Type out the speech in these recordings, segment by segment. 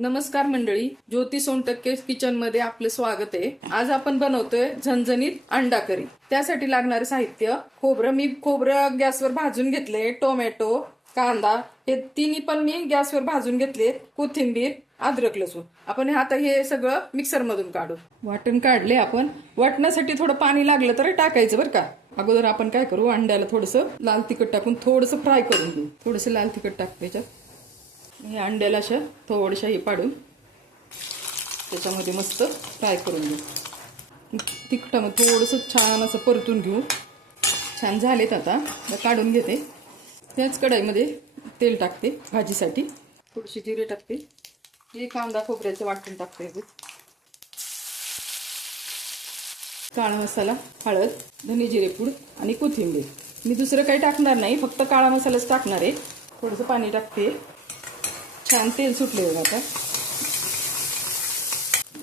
नमस्कार मंडळी, ज्योती सोनटक्के किचन मध्ये आपले स्वागत आहे। आज आपण बनवतोय झणझणीत अंडा करी। त्यासाठी लागणारे साहित्य: मी खोबरं गॅसवर भाजून घेतले, टोमॅटो, कांदा हे तिन्ही पण मी गॅसवर भाजून घेतले, कोथिंबीर, अद्रक, लसूण। आपण आता हे सगळं मिक्सर मधून काढू। वाटण काढले आपण। वाटण्यासाठी थोडं पाणी लागलं तर टाकायचं बरं का। अगोदर आपण काय करू, अंड्याला थोडंसं लाल तिखट टाकून थोडंसं फ्राय करून घेऊ। थोडंसं लाल तिखट टाकते त्याच्यात। हे अंड्याला अशा थोड्याशा हे पाडून त्याच्यामध्ये मस्त फ्राय करून घेऊ। तिखटामध्ये थोडंसं छान असं परतून घेऊ। छान झालेत आता काढून घेते। त्याच कढईमध्ये तेल टाकते भाजीसाठी। थोडीशी जिरे टाकते। हे कांदा खोबऱ्याचं वाटण टाकते। काळा मसाला, हळद, धने जिरे पूड आणि कोथिंबीर। मी दुसरं काही टाकणार नाही, फक्त काळा मसालाच टाकणार आहे। थोडंसं पाणी टाकते। छान तेल सुटले बघा आता।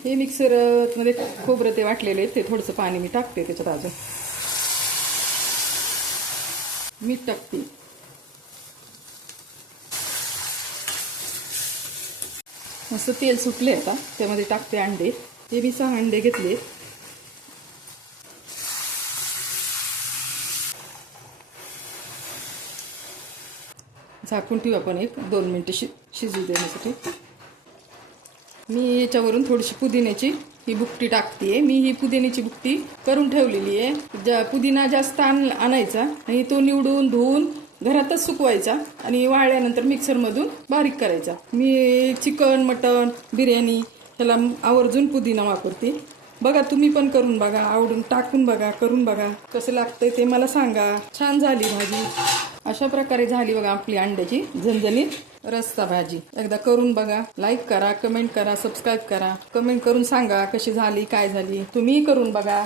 हे मिक्सर मध्ये खोबरं ते वाटलेले ते थोडंसं पाणी मी टाकते त्याच्यात। अजून मीठ टाकते। मस्त तेल सुटले आता त्यामध्ये टाकते अंडे। हे मी 6 अंडे घेतले। झाकून ठेवू आपण 1-2 मिनिटं शिजू देण्यासाठी। मी याच्यावरून थोडीशी पुदिन्याची ही बुकटी टाकते। मी ही पुदिन्याची बुकटी करून ठेवलेली आहे। पुदिना जास्त आणायचा आणि तो निवडून धुवून घरातच सुकवायचा आणि वाळल्यानंतर मिक्सर मधून बारीक करायचा। मी चिकन, मटन, बिर्याणी ह्याला आवर्जून पुदिना वापरते। बघा तुम्ही पण करून बघा, आवडून टाकून बघा, करून बघा, कसं लागतंय ते मला सांगा। छान झाली भाजी। अशा प्रकारे झाली बघा आपली अंड्याची झणझणीत रस्सा भाजी। एकदा करून बघा, लाईक करा, कमेंट करा, सबस्क्राईब करा, कमेंट करून सांगा कशी झाली, काय झाली। तुम्ही करून बघा।